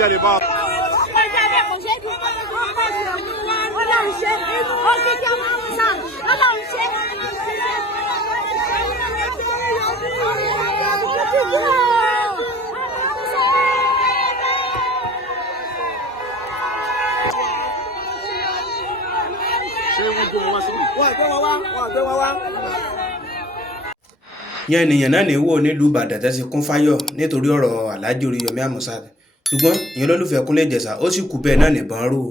jáde bá. Yan ènìyàn náà ní wò nílùú Ìbàdàn tẹ́sí kún fáyọ̀ nítorí ọ̀rọ̀ Alhaji Oríyọmí Hamzat ṣùgbọ́n ìyẹn olólùfẹ́ Kúnlé Ìjẹ̀ṣà ó sì kú bẹ́ẹ̀ náà nìbọn ró.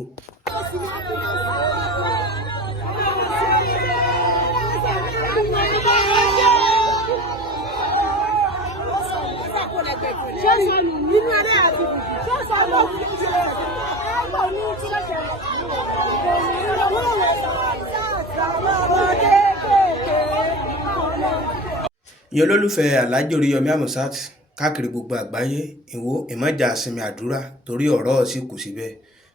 Ìyẹn olólùfẹ́ Alhaji Oríyọmí Hamzat káàkiri gbogbo àgbáyé ìwò ìmọ̀jà àsinmi àdúrà torí ọ̀rọ̀ sì kù síbẹ̀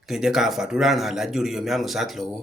kí n jẹ́ ká fàdúrà ràn Alhaji Oríyọmí Hamzat lọ́wọ́.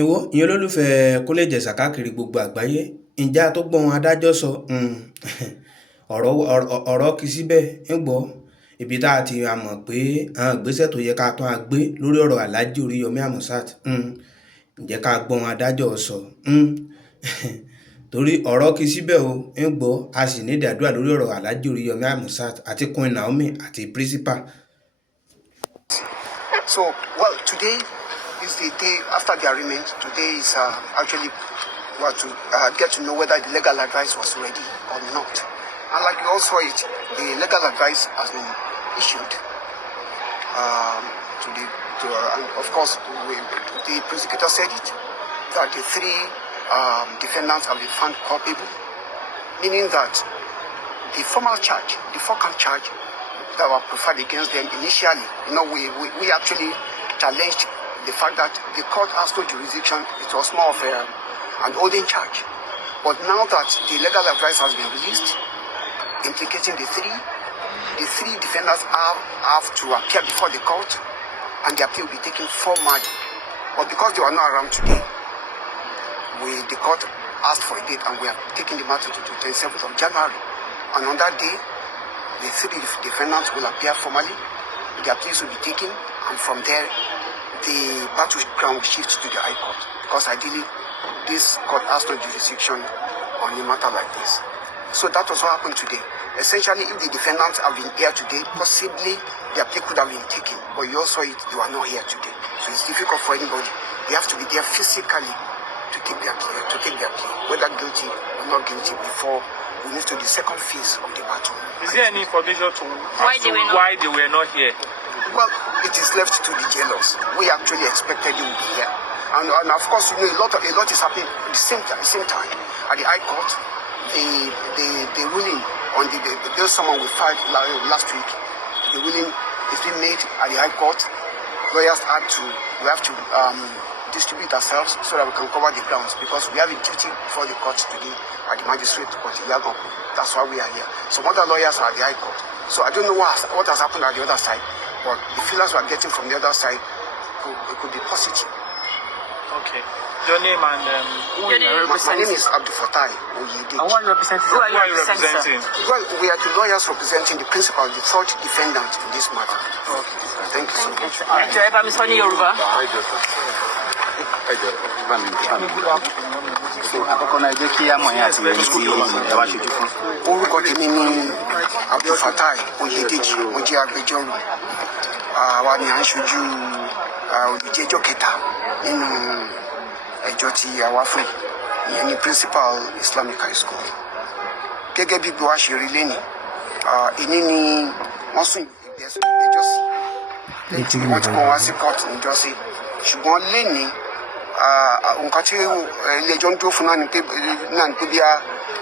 Ìwọ ìyẹn olólùfẹ́ Kúnlé Ìjẹ̀ṣà káàkiri gbogbo àgbáyé ǹjẹ́ tó gbọ́n adájọ́ sọ ọ̀rọ̀ kì í síbẹ̀ ń gbọ́ ibi tá a ti mọ̀ pé àwọn ìgbésẹ̀ tó yẹ ká tún á gbé lórí ọ̀rọ̀ Alhaji Oríyọmí Hamzat ǹjẹ́ ká gbọ́n adájọ́ sọ torí ọ̀rọ̀ kì í síbẹ̀ o ń gbọ́ a sì ní ìdádúrà lórí ọ̀rọ̀ Alhaji Oríyọmí Hamzat àti Queen Naomi àti principal. So, well, today is the day after the arraignment. Today is actually to get to know whether the legal advice was ready or not. And like you all saw it, the legal advice has been issued and of course, the prosecutor said it, that the three defendants have been found culpable, meaning that the formal charge, the four-count charge that were preferred against them initially, we actually challenged the fact that the court has no jurisdiction. It was more of an holding charge. But now that the legal advice has been released, implicating the three defendants have to appear before the court, and the appeal will be taken formally. But because they were not around today, the court asked for a date, and we have taken the matter to the 27th of January. And on that day, the three defendants will appear formally, the appeals will be taken, and from there, the battleground will shift to the High Court. Because ideally, this court has no jurisdiction on a matter like this. So that was what happened today. Essentially, if the defendants have been here today, possibly the appeal could have been taken. But you also saw it, they were not here today. So it's difficult for anybody. They have to be there physically to take their plea, whether guilty or not guilty, before we move to the second phase of the battle. Is there any information to why they were not here? Well, it is left to the jailers. We actually expected they would be here. And of course, a lot is happening at the same time. At the High Court, the ruling on there's someone we filed last week. The ruling is being made at the High Court. Lawyers we have to distribute ourselves so that we can cover the grounds, because we have a duty before the court today at the magistrate court. That's why we are here. Some other lawyers are at the High Court. So I don't know what has happened at the other side, but the feelings we are getting from the other side could be positive. Okay. Your name and my name is Abdul Fatai Oyedeki. And what who are you representing? Well, we are the lawyers representing the principal, the third defendant in this matter. Okay. Thank you so much. Orúkọ tèmi ni Abdul Fatai Oyedeki, mo jẹ́ agbẹjọ́rò. Àwa ni à ń ṣojú olùjẹ́jọ́ kẹta nínú ẹjọ́ tí a wá fún ìyẹn ní Principal Islamic High School. Gẹ́gẹ́ bí gbogbo wa ṣe rí lẹ́nìí, èní ni wọ́n sún ìgbẹ́jọ́ sí lẹ́yìn tí wọ́n ti kọ́ wá sí court níjọ́sí. Ṣùgbọ́n lẹ́nìí nǹkan tí ilé ẹjọ́ ń dúró fún náà ni pé bí a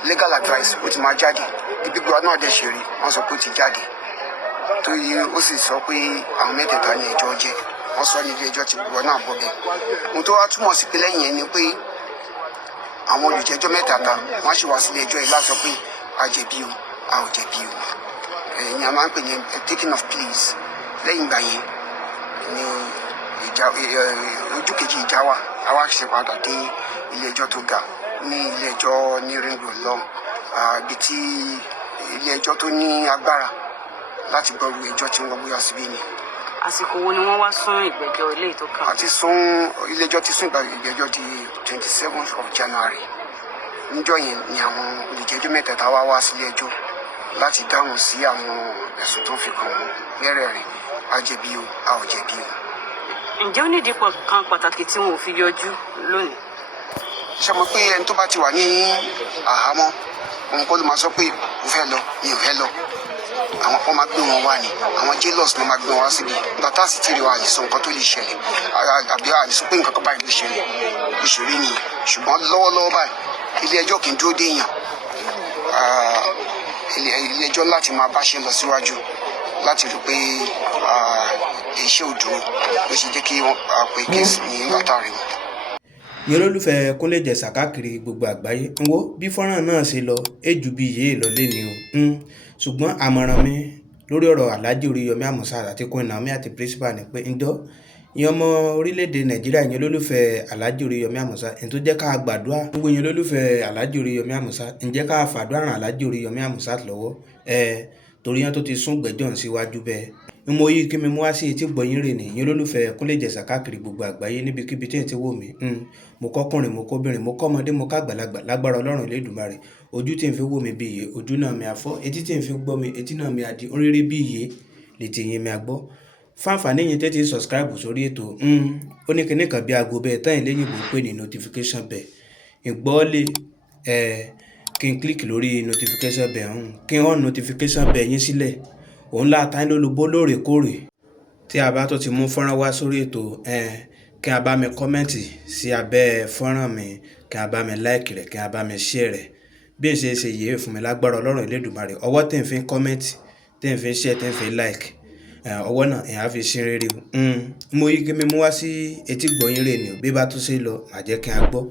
legal advice ó ti máa jáde. Bí gbogbo wa náà dẹ̀ ṣe rí, wọ́n sọ pé ó ti jáde. Tó yẹ ó sì sọ pé àwọn mẹ́tẹ̀ẹ̀ta ni ẹjọ́ jẹ́. wọ́n sọ ní ilé ẹjọ́ tí gbogbo náà bọ́ bẹ́ẹ̀. Ohun tó wá túmọ̀ sí pé lẹ́yìn yẹn ni pé àwọn olùjẹ́jọ́ mẹ́tàlá wọ́n ṣe wá sílé ẹjọ́ yìí láti sọ pé a jẹ̀bi o a ò jẹ̀bi o. Ẹ̀yin a máa ń pè ní taking of pleas. Lẹ́yìn ìgbà yẹn ni ojú kejì ìjà wa àwa ṣe padà dé ilé ẹjọ́ tó ga ní ilé ẹjọ́ ní Ring Road lọ́hùn, ibi tí ilé ẹjọ́ tó ní agbára láti gbọ́ irú ẹjọ́ tí wọ́n bóyá síbí ni. Àsìkò wo ni wọ́n wá sún ìgbẹ́jọ́ ilé tó kàn? Àti sún ilé ẹjọ́ ti sún ìgbẹ́jọ́ di 27th of January. Níjọ́ yẹn ni àwọn olùjẹ́jọ́ mẹ́tẹ̀ẹ̀ta wá sílé ẹjọ́ láti dáhùn sí àwọn ẹ̀sùn tó ń fi kàn wọ́n mẹ́rẹ̀ẹ̀rin, a jẹ̀bi o a ò jẹ̀bi o. Ǹjẹ́ ó nídìí kan pàtàkì tí wọn ò fi yọjú lónìí? Ṣé mo pé ẹni tó bá ti wà ní àhámọ́ òun kọ́ ló máa sọ pé mo fẹ́ lọ mi ò fẹ́ lọ. Àwọn kan máa gbé wọn wá ni, àwọn jailers ló máa gbé wọn wá síbi. Nígbà tá a sì ti rí wa àlìsọ nǹkan tó lè ṣẹlẹ̀ àbí àlìsọ pé nǹkan kan báyìí ló ṣẹlẹ̀ bó ṣe rí nìyẹn. Ṣùgbọ́n lọ́wọ́lọ́wọ́ báyìí ilé ẹjọ́ kì í dúró déèyàn. Ilé ẹjọ́ láti máa bá ṣe lọ síwájú láti rí pé iṣẹ́ ò dúró ló ṣe jẹ́ kí wọ́n pe kéèsì ní látàrí wọn. Ìyẹn olólùfẹ́ Kúnlé Ìjẹ̀ṣà káàkiri gbogbo àgbáyé ń wo bí fọ́nrán náà ṣe lọ éjù bí iye ìlọlé ni o. Ṣùgbọ́n àmọ̀ràn mi lórí ọ̀rọ̀ Alhaji Oríyọmí Hamzat àti Queen Naomi àti principal ni pé ǹjọ́ ìyẹn ọmọ orílẹ̀-èdè Nàìjíríà ìyẹn olólùfẹ́ Alhaji Oríyọmí Hamzat ẹ̀ tó jẹ́ ká gbàdúrà gbogbo ìyẹn olólùfẹ́ Alhaji Oríyọmí Hamzat ǹjẹ́ ká fàdúrà ràn Alhaji Oríyọmí Hamzat lọ́wọ́ torí yẹn tó ti sún gbẹ́jọ́ síwájú bẹ́ẹ̀. Mo yí kí mi mú wá sí etí gbọ̀yìn rè ní ìyẹn olólùfẹ́ Kúnlé Ìjẹ̀ṣà káàkiri gbogbo àgbáyé níbikíbi tí ẹ̀ ti wò mí. Mo kọ́kùnrin mo kóbìnrin mo kọ́mọdé mo kágbàlagbà lágbára Ọlọ́run Elédùmarè. Ojú tí ń fi wò mí bí iye ojú náà mi àfọ́, etí tí ń fi gbọ́ mi etí náà mi àdí oríire bí iye létí yín mi àgbọ́. Fáǹfààní yín tẹ́tí subscribe sórí ètò ó ní kíní kan bí aago bẹ́ẹ̀ tán ìléyìnbó pè ní notification bell. Ìgbọ́lé kí n click lórí notification bell kí n on notification bell yín sílẹ̀. Òun láta ń lólobó lóòrèkóòrè tí a bá tó ti mú fọ́nrán wá sórí ètò kí a bá mi kọ́mẹ́ǹtì sí abẹ́ fọ́nrán mi, kí a bá mi like rẹ̀, kí a bá mi share rẹ̀. Bí n ṣe yìí fún mi lágbára Ọlọ́run Elédùmarè ọwọ́ tẹ̀ ń fi kọ́mẹ́ǹtì tẹ̀ ń fi share tẹ̀ ń fi like ọwọ́ náà ẹ̀ á fi ṣe rere o. Mo yí kí mi mú wá sí etí gbọ̀yìn rè ni o bí bá tún ṣe lọ màá jẹ́ kí a gbọ́.